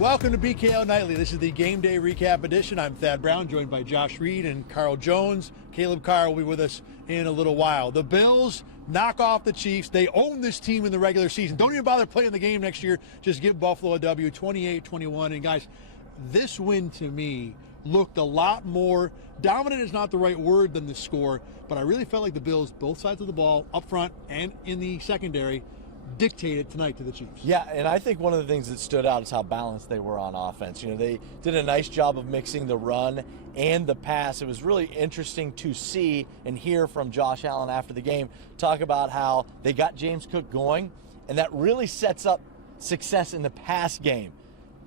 Welcome to BKL Nightly. This is the game day recap edition. I'm Thad Brown, joined by Josh Reed and Carl Jones. Caleb Carr will be with us in a little while. The Bills knock off the Chiefs. They own this team in the regular season. Don't even bother playing the game next year. Just give Buffalo a W, 28-21. And guys, this win to me looked a lot more dominant is not the right word than the score, but I really felt like the Bills, both sides of the ball, up front and in the secondary, dictated tonight to the Chiefs. Yeah, and I think one of the things that stood out is how balanced they were on offense. You know, they did a nice job of mixing the run and the pass. It was really interesting to see and hear from Josh Allen after the game talk about how they got James Cook going, and that really sets up success in the pass game.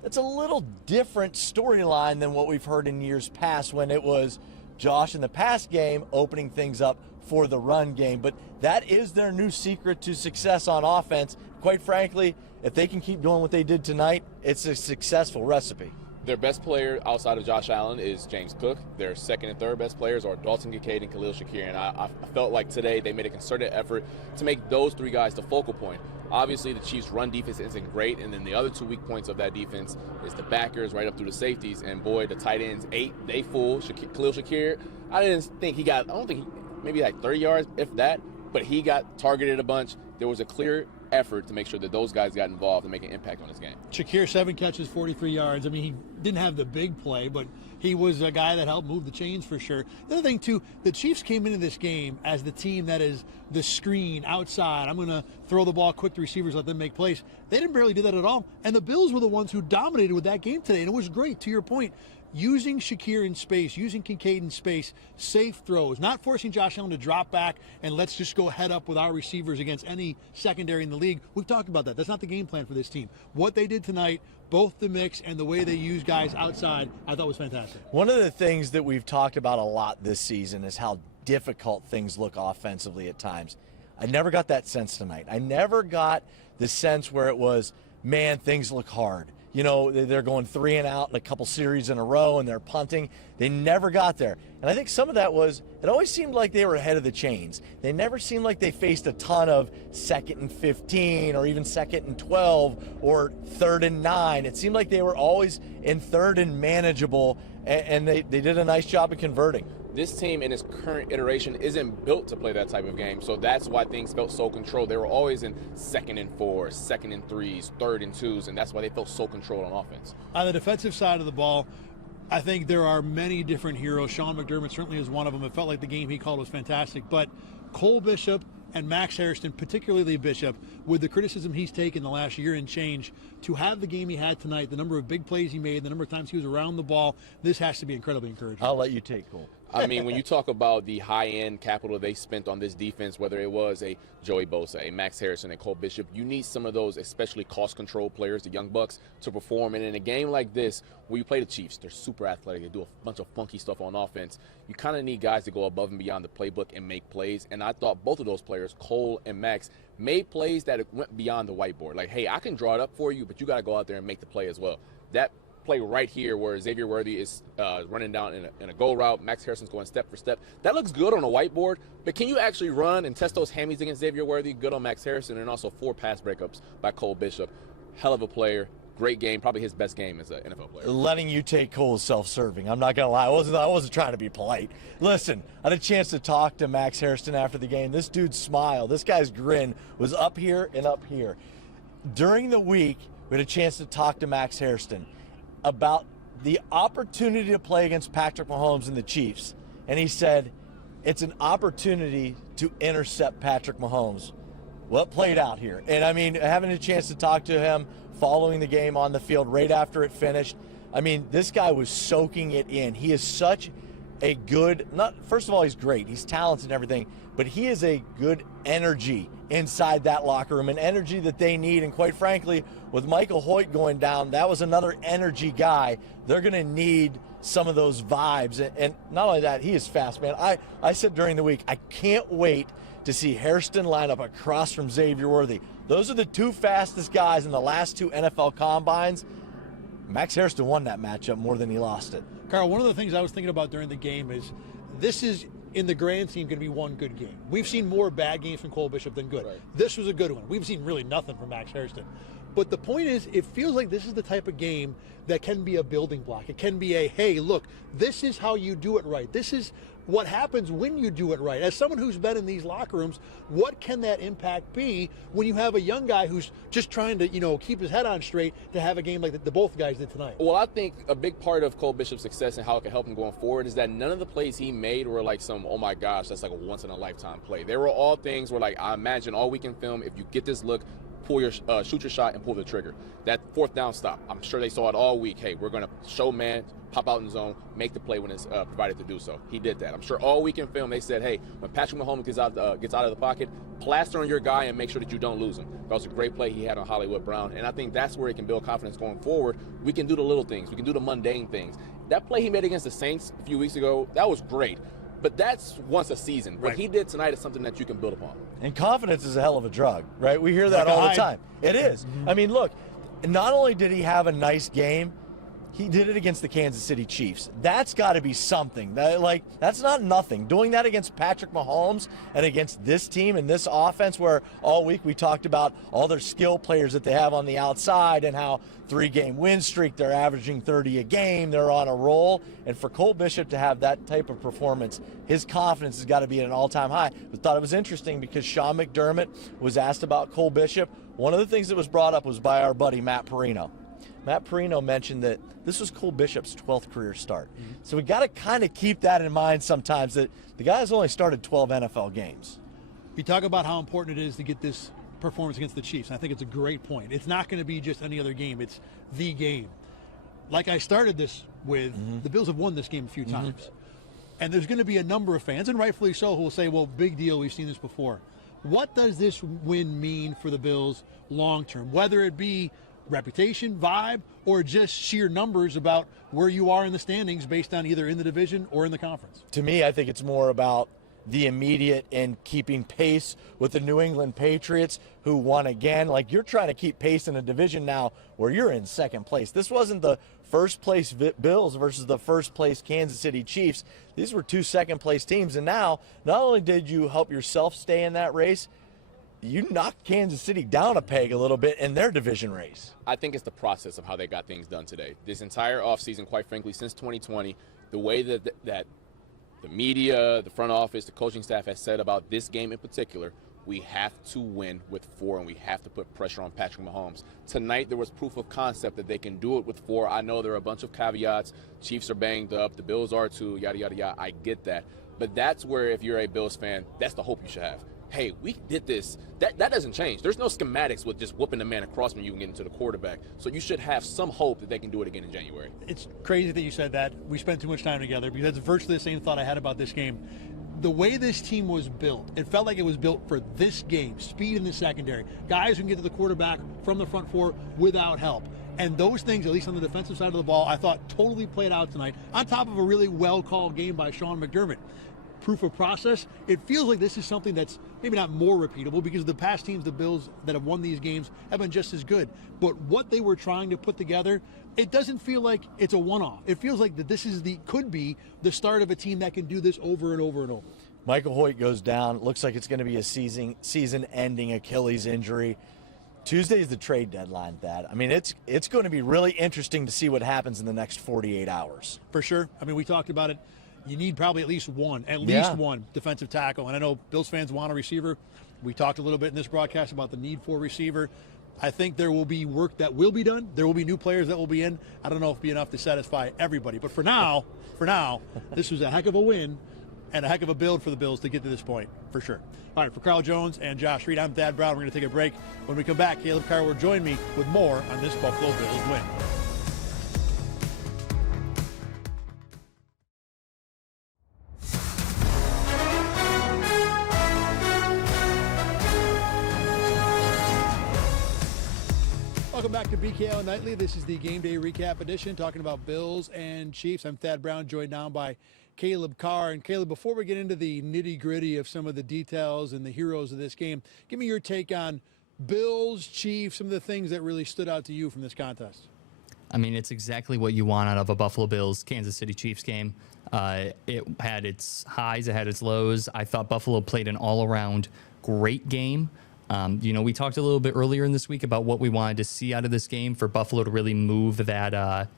That's a little different storyline than what we've heard in years past when it was Josh in the pass game opening things up for the run game. But that is their new secret to success on offense. Quite frankly, if they can keep doing what they did tonight, it's a successful recipe. Their best player outside of Josh Allen is James Cook. Their second and third best players are Dalton Kincaid and Khalil Shakir. And I felt like today they made a concerted effort to make those three guys the focal point. Obviously, the Chiefs' run defense isn't great, and then the other two weak points of that defense is the backers right up through the safeties. And boy, the tight ends they fool. Khalil Shakir, I don't think he, maybe like 30 yards, if that, but he got targeted a bunch. There was a clear effort to make sure that those guys got involved and make an impact on this game. Shakir, 7 catches, 43 yards. I mean, he didn't have the big play, but he was a guy that helped move the chains for sure. The other thing, too, the Chiefs came into this game as the team that is the screen outside. I'm going to throw the ball quick to receivers, let them make plays. They didn't barely do that at all, and the Bills were the ones who dominated with that game today, and it was great, to your point. Using Shakir in space, using Kincaid in space, safe throws, not forcing Josh Allen to drop back and let's just go head up with our receivers against any secondary in the league. We've talked about that. That's not the game plan for this team. What they did tonight, both the mix and the way they use guys outside, I thought was fantastic. One of the things that we've talked about a lot this season is how difficult things look offensively at times. I never got that sense tonight. I never got the sense where it was, man, things look hard. You know, they're going 3 and out in a couple series in a row and they're punting. They never got there. And I think some of that was, it always seemed like they were ahead of the chains. They never seemed like they faced a ton of 2nd and 15 or even 2nd and 12 or 3rd and 9. It seemed like they were always in 3rd and manageable, and they did a nice job of converting. This team in its current iteration isn't built to play that type of game, so that's why things felt so controlled. They were always in 2nd and 4, 2nd and 3s, 3rd and 2s, and that's why they felt so controlled on offense. On the defensive side of the ball, I think there are many different heroes. Sean McDermott certainly is one of them. It felt like the game he called was fantastic, but Cole Bishop and Max Harrison, particularly Bishop, with the criticism he's taken the last year and change, to have the game he had tonight, the number of big plays he made, the number of times he was around the ball, this has to be incredibly encouraging. I'll let you take Cole. I mean, when you talk about the high-end capital they spent on this defense, whether it was a Joey Bosa, a Max Harrison, and Cole Bishop, you need some of those, especially cost-control players, the young bucks, to perform. And in a game like this, where you play the Chiefs, they're super athletic. They do a bunch of funky stuff on offense. You kind of need guys to go above and beyond the playbook and make plays. And I thought both of those players, Cole and Max, made plays that went beyond the whiteboard. Like, hey, I can draw it up for you, but you got to go out there and make the play as well. That play right here where Xavier Worthy is running down in a goal route, Max Harrison's going step for step. That looks good on a whiteboard, but can you actually run and test those hammies against Xavier Worthy? Good on Max Harrison, and also 4 pass breakups by Cole Bishop. Hell of a player. Great game, probably his best game as an NFL player. Letting you take Cole is self-serving. I'm not going to lie. I wasn't trying to be polite. Listen, I had a chance to talk to Max Harrison after the game. This dude's smile, this guy's grin was up here and up here. During the week, we had a chance to talk to Max Harrison about the opportunity to play against Patrick Mahomes and the Chiefs. And he said, it's an opportunity to intercept Patrick Mahomes. Well, it played out here. And I mean, having a chance to talk to him following the game on the field right after it finished, I mean, this guy was soaking it in. He is such a good, first of all, he's great. He's talented and everything, but he is a good energy inside that locker room, an energy that they need. And quite frankly, with Michael Hoyt going down, that was another energy guy. They're going to need some of those vibes. And not only that, he is fast, man. I said during the week, I can't wait to see Hairston line up across from Xavier Worthy. Those are the 2 fastest guys in the last 2 NFL combines. Max Hairston won that matchup more than he lost it. Carl, one of the things I was thinking about during the game is this is, in the grand scheme, going to be one good game. We've seen more bad games from Cole Bishop than good. Right. This was a good one. We've seen really nothing from Max Hairston. But the point is, it feels like this is the type of game that can be a building block. It can be a, hey, look, this is how you do it right. This is what happens when you do it right. As someone who's been in these locker rooms, what can that impact be when you have a young guy who's just trying to, keep his head on straight to have a game like the both guys did tonight? Well, I think a big part of Cole Bishop's success and how it can help him going forward is that none of the plays he made were like some, oh my gosh, that's like a once-in-a-lifetime play. They were all things where, like, I imagine all weekend film, if you get this look, shoot your shot and pull the trigger. That fourth down stop, I'm sure they saw it all week. Hey, we're going to show man, pop out in zone, make the play when it's provided to do so. He did that. I'm sure all week in film they said, hey, when Patrick Mahomes gets out of the pocket, plaster on your guy and make sure that you don't lose him. That was a great play he had on Hollywood Brown, and I think that's where he can build confidence going forward. We can do the little things. We can do the mundane things. That play he made against the Saints a few weeks ago, that was great. But that's once a season. What he did tonight is something that you can build upon. And confidence is a hell of a drug, right? We hear that all the time. It is. I mean, look, not only did he have a nice game, he did it against the Kansas City Chiefs. That's got to be something. That's not nothing. Doing that against Patrick Mahomes and against this team and this offense, where all week we talked about all their skill players that they have on the outside and how 3-game win streak, they're averaging 30 a game, they're on a roll. And for Cole Bishop to have that type of performance, his confidence has got to be at an all-time high. But thought it was interesting because Sean McDermott was asked about Cole Bishop. One of the things that was brought up was by our buddy Matt Perino. Matt Perino mentioned that this was Cole Bishop's 12th career start. So we got to kind of keep that in mind sometimes, that the guy's only started 12 NFL games. You talk about how important it is to get this performance against the Chiefs. I think it's a great point. It's not going to be just any other game. It's the game. Like I started this with, the Bills have won this game a few times. And there's going to be a number of fans, and rightfully so, who will say, well, big deal, we've seen this before. What does this win mean for the Bills long term? Whether it be reputation, vibe, or just sheer numbers about where you are in the standings based on either in the division or in the conference? To me, I think it's more about the immediate and keeping pace with the New England Patriots, who won again. Like, you're trying to keep pace in a division now where you're in second place. This wasn't the first place Bills versus the first place Kansas City Chiefs. These were two second place teams. And now, not only did you help yourself stay in that race, you knocked Kansas City down a peg a little bit in their division race. I think it's the process of how they got things done today. This entire offseason, quite frankly, since 2020, the way that the media, the front office, the coaching staff has said about this game in particular, we have to win with 4, and we have to put pressure on Patrick Mahomes. Tonight, there was proof of concept that they can do it with 4. I know there are a bunch of caveats. Chiefs are banged up. The Bills are too, yada, yada, yada. I get that. But that's where, if you're a Bills fan, that's the hope you should have. Hey, we did this. That doesn't change. There's no schematics with just whooping the man across when you can get into the quarterback. So you should have some hope that they can do it again in January. It's crazy that you said that. We spent too much time together, because that's virtually the same thought I had about this game. The way this team was built, it felt like it was built for this game. Speed in the secondary. Guys who can get to the quarterback from the front 4 without help. And those things, at least on the defensive side of the ball, I thought totally played out tonight, on top of a really well-called game by Sean McDermott. Proof of process. It feels like this is something that's maybe not more repeatable, because the past teams, the Bills that have won these games, have been just as good. But what they were trying to put together, it doesn't feel like it's a one-off. It feels like that this is could be the start of a team that can do this over and over and over. Michael Hoyt goes down. Looks like it's going to be a season-ending Achilles injury. Tuesday is the trade deadline, Thad. I mean, it's going to be really interesting to see what happens in the next 48 hours. For sure. I mean, we talked about it. You need probably at least one defensive tackle. And I know Bills fans want a receiver. We talked a little bit in this broadcast about the need for a receiver. I think there will be work that will be done. There will be new players that will be in. I don't know if it'll be enough to satisfy everybody. But for now, this was a heck of a win and a heck of a build for the Bills to get to this point, for sure. All right, for Carl Jones and Josh Reed, I'm Thad Brown. We're going to take a break. When we come back, Caleb Carr will join me with more on this Buffalo Bills win. Welcome back to BKL Nightly. This is the Game Day Recap edition, talking about Bills and Chiefs. I'm Thad Brown, joined now by Caleb Carr. And Caleb, before we get into the nitty-gritty of some of the details and the heroes of this game, give me your take on Bills, Chiefs, some of the things that really stood out to you from this contest. I mean, it's exactly what you want out of a Buffalo Bills Kansas City Chiefs game. It had its highs, it had its lows. I thought Buffalo played an all-around great game. We talked a little bit earlier in this week about what we wanted to see out of this game for Buffalo to really move that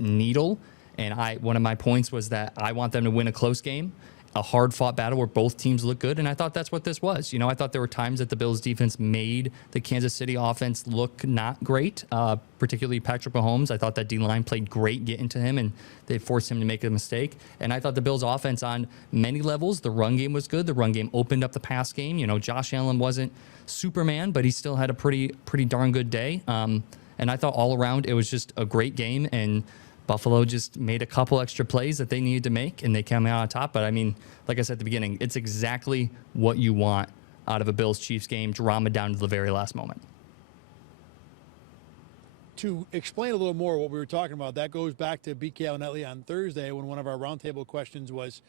needle. And one of my points was that I want them to win a close game, a hard-fought battle where both teams look good, and I thought that's what this was. I thought there were times that the Bills' defense made the Kansas City offense look not great, particularly Patrick Mahomes. I thought that D-line played great getting to him, and they forced him to make a mistake. And I thought the Bills' offense on many levels, the run game was good. The run game opened up the pass game. Josh Allen wasn't Superman, but he still had a pretty darn good day. And I thought all around it was just a great game, and Buffalo just made a couple extra plays that they needed to make, and they came out on top. But, like I said at the beginning, it's exactly what you want out of a Bills-Chiefs game, drama down to the very last moment. To explain a little more what we were talking about, that goes back to BKL Nightly on Thursday when one of our roundtable questions was,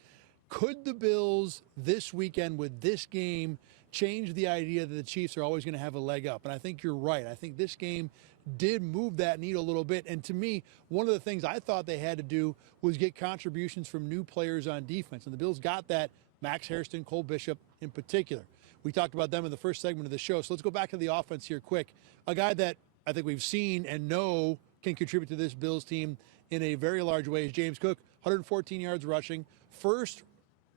could the Bills this weekend with this game change the idea that the Chiefs are always going to have a leg up? And I think you're right. I think this game did move that needle a little bit. And to me, one of the things I thought they had to do was get contributions from new players on defense. And the Bills got that, Max Hairston, Cole Bishop in particular. We talked about them in the first segment of the show. So let's go back to the offense here quick. A guy that I think we've seen and know can contribute to this Bills team in a very large way is James Cook, 114 yards rushing, first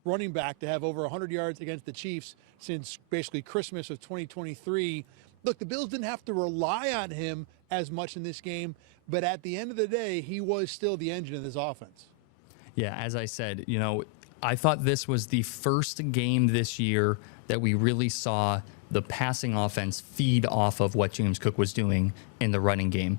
running back to have over 100 yards against the Chiefs since basically Christmas of 2023. Look, the Bills didn't have to rely on him as much in this game, but at the end of the day, he was still the engine of this offense. Yeah, as I said, I thought this was the first game this year that we really saw the passing offense feed off of what James Cook was doing in the running game.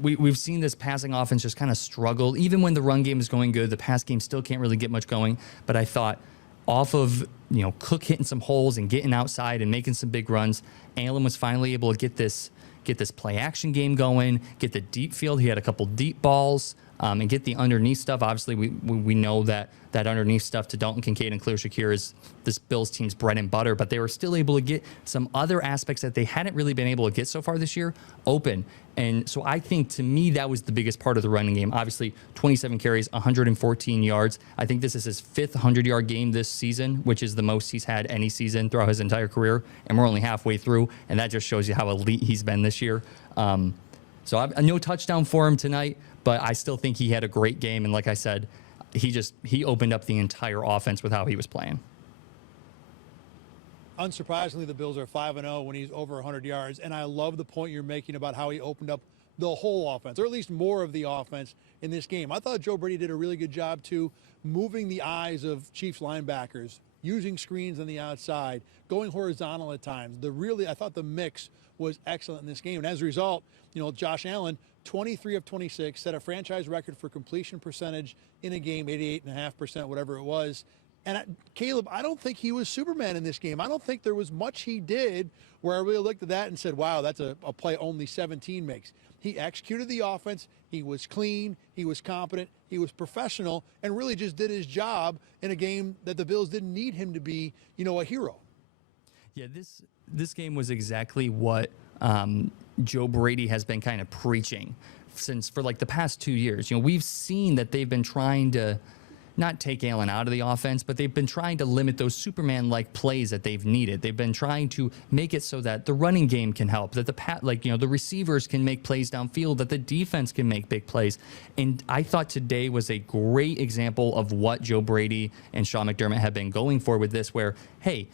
We've seen this passing offense just kind of struggle. Even when the run game is going good, the pass game still can't really get much going. But I thought off of, Cook hitting some holes and getting outside and making some big runs, Allen was finally able to get this play action game going, get the deep field. He had a couple deep balls, and get the underneath stuff. Obviously, we know that underneath stuff to Dalton Kincaid and Khalil Shakir is this Bills team's bread and butter, but they were still able to get some other aspects that they hadn't really been able to get so far this year open. And so I think, to me, that was the biggest part of the running game. Obviously, 27 carries, 114 yards. I think this is his fifth 100-yard game this season, which is the most he's had any season throughout his entire career. And we're only halfway through, and that just shows you how elite he's been this year. So no touchdown for him tonight, but I still think he had a great game. And like I said, he opened up the entire offense with how he was playing. Unsurprisingly, the Bills are 5-0 when he's over 100 yards, and I love the point you're making about how he opened up the whole offense, or at least more of the offense in this game. I thought Joe Brady did a really good job, too, moving the eyes of Chiefs linebackers, using screens on the outside, going horizontal at times. I thought the mix was excellent in this game, and as a result, Josh Allen, 23 of 26, set a franchise record for completion percentage in a game, 88.5%, whatever it was. And Caleb, I don't think he was Superman in this game. I don't think there was much he did where I really looked at that and said, wow, that's a play only 17 makes. He executed the offense. He was clean. He was competent. He was professional and really just did his job in a game that the Bills didn't need him to be, a hero. Yeah, this game was exactly what Joe Brady has been kind of preaching for like the past 2 years. We've seen that they've been trying to not take Allen out of the offense, but they've been trying to limit those Superman-like plays that they've needed. They've been trying to make it so that the running game can help, that the receivers can make plays downfield, that the defense can make big plays. And I thought today was a great example of what Joe Brady and Sean McDermott have been going for with this, where, hey,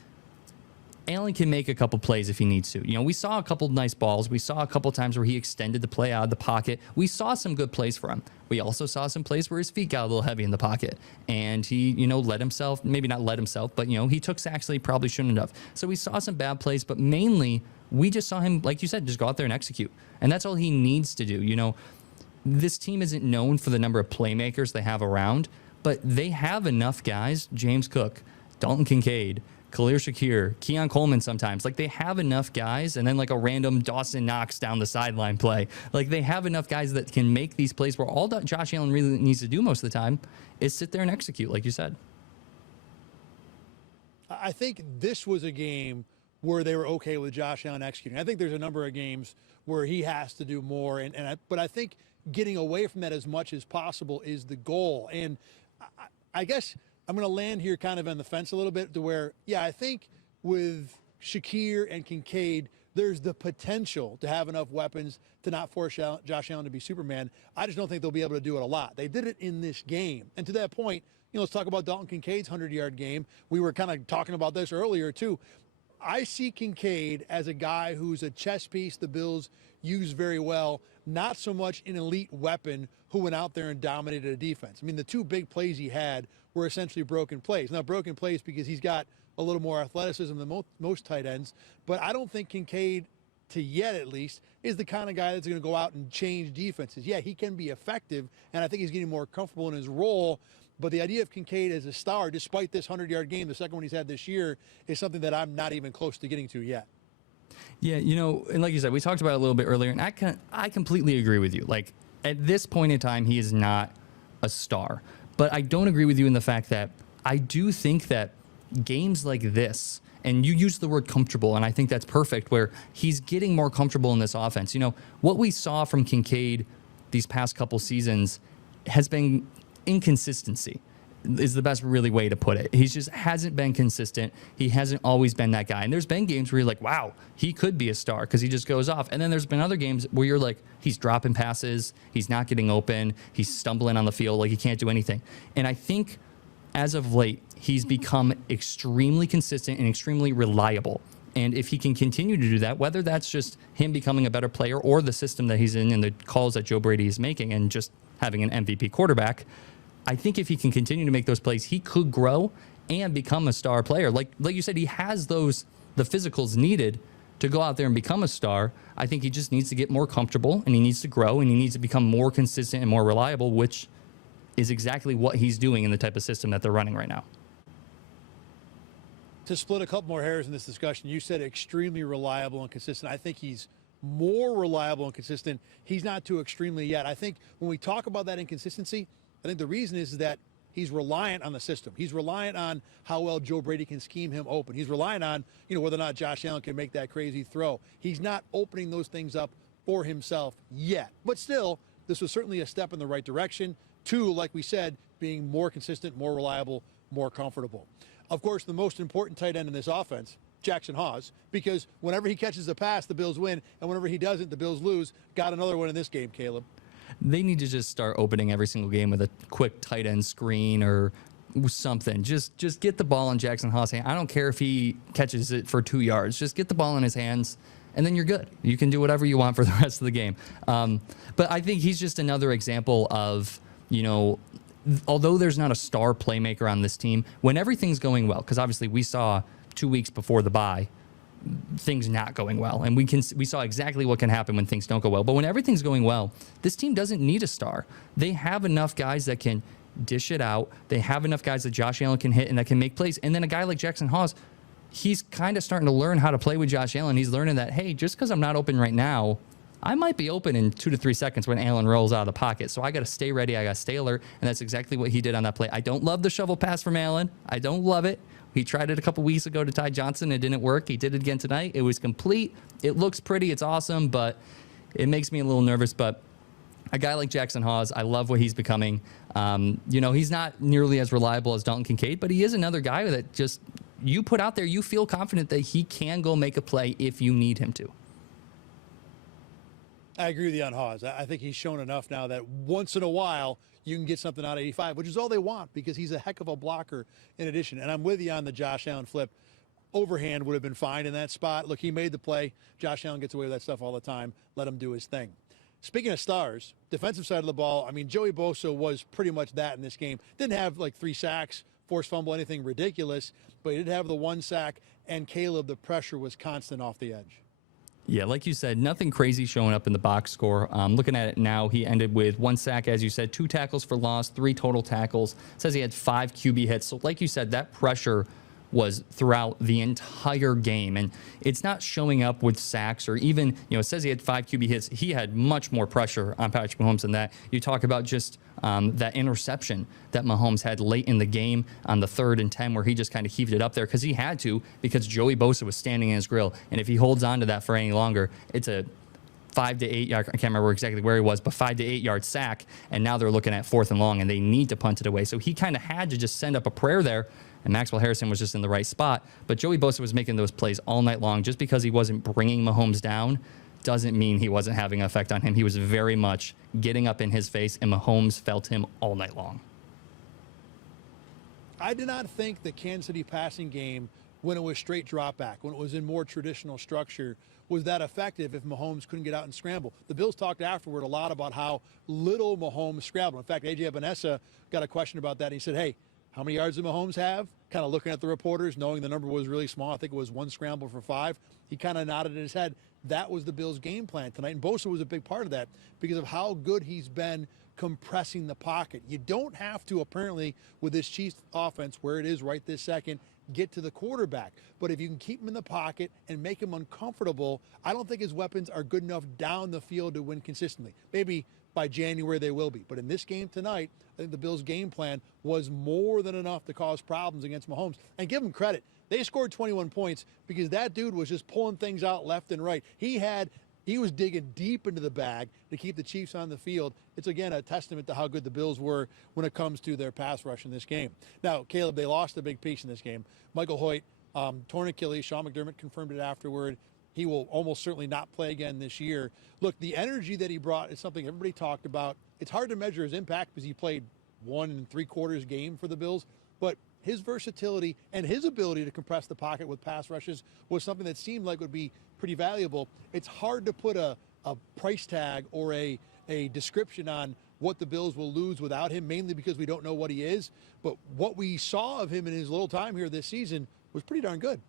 Allen can make a couple plays if he needs to. We saw a couple nice balls. We saw a couple times where he extended the play out of the pocket. We saw some good plays for him. We also saw some plays where his feet got a little heavy in the pocket. And he, let himself, maybe not let himself, but, he took sacks that he probably shouldn't have. So we saw some bad plays, but mainly we just saw him, like you said, just go out there and execute. And that's all he needs to do. This team isn't known for the number of playmakers they have around, but they have enough guys, James Cook, Dalton Kincaid, Khalil Shakir, Keon Coleman sometimes. Like, they have enough guys, and then like a random Dawson Knox down the sideline play. Like, they have enough guys that can make these plays where all that Josh Allen really needs to do most of the time is sit there and execute, like you said. I think this was a game where they were okay with Josh Allen executing. I think there's a number of games where he has to do more, but I think getting away from that as much as possible is the goal. And I guess I'm going to land here kind of on the fence a little bit to where, yeah, I think with Shakir and Kincaid, there's the potential to have enough weapons to not force Josh Allen to be Superman. I just don't think they'll be able to do it a lot. They did it in this game. And to that point, let's talk about Dalton Kincaid's 100-yard game. We were kind of talking about this earlier, too. I see Kincaid as a guy who's a chess piece the Bills use very well, not so much an elite weapon who went out there and dominated a defense. I mean, the two big plays he had were essentially broken plays. Now, broken plays because he's got a little more athleticism than most tight ends, but I don't think Kincaid, to yet at least, is the kind of guy that's going to go out and change defenses. Yeah, he can be effective, and I think he's getting more comfortable in his role, but the idea of Kincaid as a star, despite this 100-yard game, the second one he's had this year, is something that I'm not even close to getting to yet. Yeah, and like you said, we talked about it a little bit earlier, and I completely agree with you. Like, at this point in time, he is not a star. But I don't agree with you in the fact that I do think that games like this, and you use the word comfortable, and I think that's perfect, where he's getting more comfortable in this offense. What we saw from Kincaid these past couple seasons has been inconsistency, is the best really way to put it. He just hasn't been consistent. He hasn't always been that guy. And there's been games where you're like, wow, he could be a star because he just goes off. And then there's been other games where you're like, he's dropping passes, he's not getting open, he's stumbling on the field, like he can't do anything. And I think as of late, he's become extremely consistent and extremely reliable. And if he can continue to do that, whether that's just him becoming a better player or the system that he's in and the calls that Joe Brady is making and just having an MVP quarterback, I think if he can continue to make those plays, he could grow and become a star player. Like you said, he has the physicals needed to go out there and become a star. I think he just needs to get more comfortable, and he needs to grow, and he needs to become more consistent and more reliable, which is exactly what he's doing in the type of system that they're running right now. To split a couple more hairs in this discussion, you said extremely reliable and consistent. I think he's more reliable and consistent. He's not too extremely yet. I think when we talk about that inconsistency, I think the reason is that he's reliant on the system. He's reliant on how well Joe Brady can scheme him open. He's reliant on, whether or not Josh Allen can make that crazy throw. He's not opening those things up for himself yet. But still, this was certainly a step in the right direction. Two, like we said, being more consistent, more reliable, more comfortable. Of course, the most important tight end in this offense, Jackson Hawes, because whenever he catches a pass, the Bills win, and whenever he doesn't, the Bills lose. Got another one in this game, Caleb. They need to just start opening every single game with a quick tight end screen or something. Just get the ball in Jackson Hawes' hand. I don't care if he catches it for 2 yards. Just get the ball in his hands, and then you're good. You can do whatever you want for the rest of the game. But I think he's just another example of, although there's not a star playmaker on this team, when everything's going well, because obviously we saw 2 weeks before the bye, things not going well, and we saw exactly what can happen when things don't go well. But when everything's going well, this team doesn't need a star. They have enough guys that can dish it out. They have enough guys that Josh Allen can hit and that can make plays. And then a guy like Jackson Hawes, he's kind of starting to learn how to play with Josh Allen. He's learning that, hey, just because I'm not open right now, I might be open in 2 to 3 seconds when Allen rolls out of the pocket. So I got to stay ready. I got to stay alert. And that's exactly what he did on that play. I don't love the shovel pass from Allen. I don't love it. He tried it a couple weeks ago to Ty Johnson. It didn't work. He did it again tonight. It was complete. It looks pretty. It's awesome, but it makes me a little nervous. But a guy like Jackson Hawes, I love what he's becoming. He's not nearly as reliable as Dalton Kincaid, but he is another guy that just you put out there, you feel confident that he can go make a play if you need him to. I agree with you on Hawes. I think he's shown enough now that once in a while you can get something out of 85, which is all they want because he's a heck of a blocker in addition. And I'm with you on the Josh Allen flip. Overhand would have been fine in that spot. Look, he made the play. Josh Allen gets away with that stuff all the time. Let him do his thing. Speaking of stars, defensive side of the ball, Joey Bosa was pretty much that in this game. Didn't have like 3 sacks, forced fumble, anything ridiculous, but he did have the 1 sack, and Caleb, the pressure was constant off the edge. Yeah, like you said, nothing crazy showing up in the box score. Looking at it now, he ended with 1 sack, as you said, 2 tackles for loss, 3 total tackles. Says he had 5 QB hits. So like you said, that pressure was throughout the entire game. And it's not showing up with sacks or even, it says he had 5 QB hits. He had much more pressure on Patrick Mahomes than that. You talk about just that interception that Mahomes had late in the game on the 3rd and 10 where he just kind of heaved it up there because he had to, because Joey Bosa was standing in his grill. And if he holds on to that for any longer, it's a 5 to 8 yard, I can't remember exactly where he was, but 5 to 8 yard sack. And now they're looking at 4th and long and they need to punt it away. So he kind of had to just send up a prayer there and Maxwell Harrison was just in the right spot. But Joey Bosa was making those plays all night long. Just because he wasn't bringing Mahomes down doesn't mean he wasn't having an effect on him. He was very much getting up in his face, and Mahomes felt him all night long. I did not think the Kansas City passing game, when it was straight drop back, when it was in more traditional structure, was that effective if Mahomes couldn't get out and scramble. The Bills talked afterward a lot about how little Mahomes scrambled. In fact, A.J. Epinesa got a question about that. He said, hey, how many yards did Mahomes have? Kind of looking at the reporters, knowing the number was really small. I think it was 1 scramble for 5. He kind of nodded his head. That was the Bills' game plan tonight. And Bosa was a big part of that because of how good he's been compressing the pocket. You don't have to, apparently, with this Chiefs offense, where it is right this second, get to the quarterback. But if you can keep him in the pocket and make him uncomfortable, I don't think his weapons are good enough down the field to win consistently. Maybe by January they will be. But in this game tonight, I think the Bills' game plan was more than enough to cause problems against Mahomes. And give them credit. They scored 21 points because that dude was just pulling things out left and right. He was digging deep into the bag to keep the Chiefs on the field. It's, again, a testament to how good the Bills were when it comes to their pass rush in this game. Now, Caleb, they lost a big piece in this game. Michael Hoyt, torn Achilles. Sean McDermott confirmed it afterward. He will almost certainly not play again this year. Look, the energy that he brought is something everybody talked about. It's hard to measure his impact because he played 1 3/4 game for the Bills, but his versatility and his ability to compress the pocket with pass rushes was something that seemed like would be pretty valuable. It's hard to put a price tag or a description on what the Bills will lose without him, mainly because we don't know what he is. But what we saw of him in his little time here this season was pretty darn good.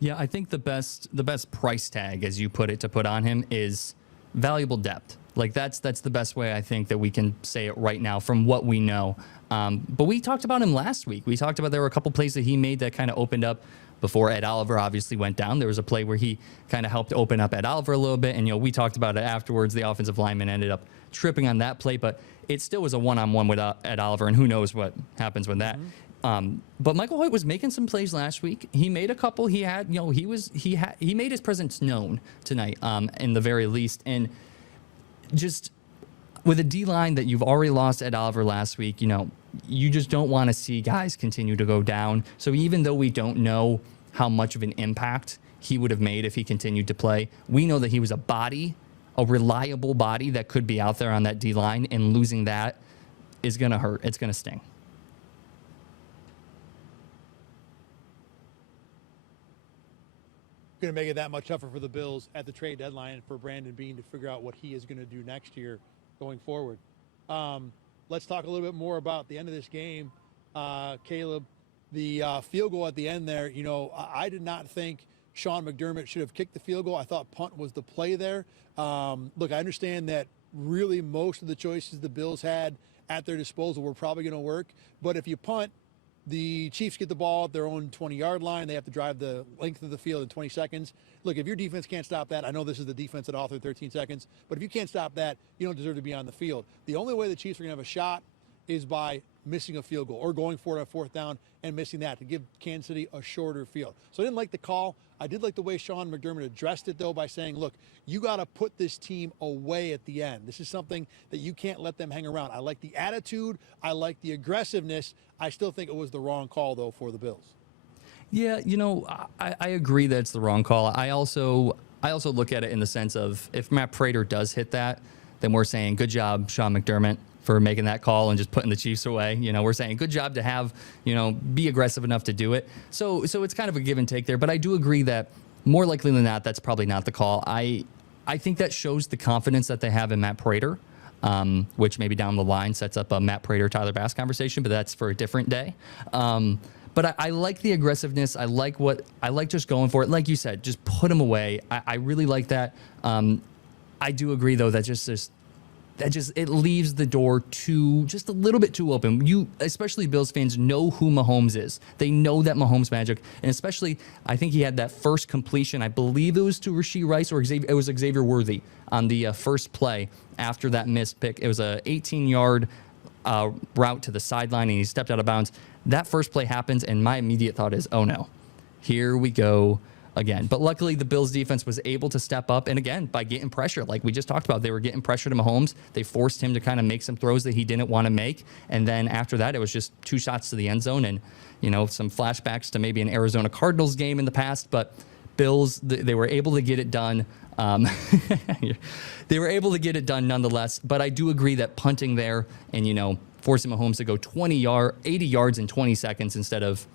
Yeah, I think the best price tag, as you put it, to put on him is valuable depth. Like that's the best way I think that we can say it right now from what we know. But we talked about him last week. We talked about there were a couple plays that he made that kind of opened up before Ed Oliver obviously went down. There was a play where he kind of helped open up Ed Oliver a little bit, and we talked about it afterwards. The offensive lineman ended up tripping on that play, but it still was a one-on-one with Ed Oliver, and who knows what happens with that. But Michael Hoyt was making some plays last week. He made a couple. He had, he made his presence known tonight, in the very least, and just with a D-line that you've already lost Ed Oliver last week, you just don't want to see guys continue to go down. So even though we don't know how much of an impact he would have made if he continued to play, we know that he was a reliable body that could be out there on that D-line, and losing that is going to hurt. It's going to sting. Going to make it that much tougher for the Bills at the trade deadline for Brandon Beane to figure out what he is going to do next year going forward. Let's talk a little bit more about the end of this game. Caleb, the field goal at the end there, I did not think Sean McDermott should have kicked the field goal. I thought punt was the play there. Look, I understand that really most of the choices the Bills had at their disposal were probably going to work. But if you punt, the Chiefs get the ball at their own 20-yard line. They have to drive the length of the field in 20 seconds. Look, if your defense can't stop that, I know this is the defense that authored 13 seconds, but if you can't stop that, you don't deserve to be on the field. The only way the Chiefs are going to have a shot is by missing a field goal or going for it on 4th down and missing that to give Kansas City a shorter field. So I didn't like the call. I did like the way Sean McDermott addressed it, though, by saying, look, you got to put this team away at the end. This is something that you can't let them hang around. I like the attitude. I like the aggressiveness. I still think it was the wrong call, though, for the Bills. Yeah, I agree that it's the wrong call. I also look at it in the sense of if Matt Prater does hit that, then we're saying good job, Sean McDermott, for making that call and just putting the Chiefs away. We're saying good job to have, be aggressive enough to do it. So it's kind of a give and take there. But I do agree that more likely than not, that's probably not the call. I think that shows the confidence that they have in Matt Prater, which maybe down the line sets up a Matt Prater, Tyler Bass conversation, but that's for a different day. But I like the aggressiveness. I like just going for it. Like you said, just put him away. I really like that. I do agree, though, that it leaves the door just a little bit too open. You, especially Bills fans, know who Mahomes is. They know that Mahomes magic, and especially I think he had that first completion. I believe it was to Rashee Rice or it was Xavier Worthy on the first play after that missed pick. It was a 18-yard route to the sideline, and he stepped out of bounds. That first play happens, and my immediate thought is, oh no, here we go. again. But luckily, the Bills defense was able to step up. And again, by getting pressure, like we just talked about, they were getting pressure to Mahomes. They forced him to kind of make some throws that he didn't want to make. And then after that, it was just 2 shots to the end zone and, some flashbacks to maybe an Arizona Cardinals game in the past. But Bills, they were able to get it done. They were able to get it done nonetheless. But I do agree that punting there and, forcing Mahomes to go 80 yards in 20 seconds instead of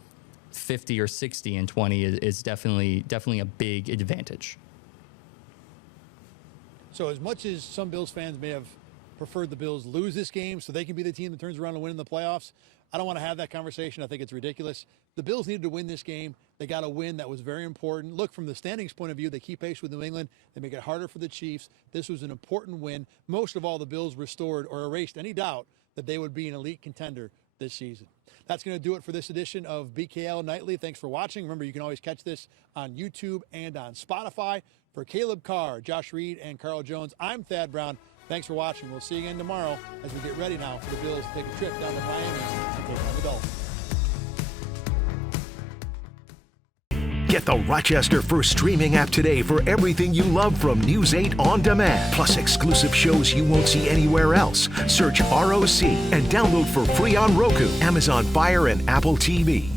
50 or 60 in 20 is definitely a big advantage. So as much as some Bills fans may have preferred the Bills lose this game so they can be the team that turns around and win in the playoffs, I don't want to have that conversation. I think it's ridiculous. The Bills needed to win this game. They got a win that was very important. Look, from the standings point of view, they keep pace with New England. They make it harder for the Chiefs. This was an important win. Most of all, the Bills restored or erased any doubt that they would be an elite contender this season. That's going to do it for this edition of BKL Nightly. Thanks for watching. Remember, you can always catch this on YouTube and on Spotify. For Caleb Carr, Josh Reed, and Carl Jones, I'm Thad Brown. Thanks for watching. We'll see you again tomorrow as we get ready now for the Bills to take a trip down to Miami and take on the Dolphins. Get the Rochester First streaming app today for everything you love from News 8 On Demand, plus exclusive shows you won't see anywhere else. Search ROC and download for free on Roku, Amazon Fire, and Apple TV.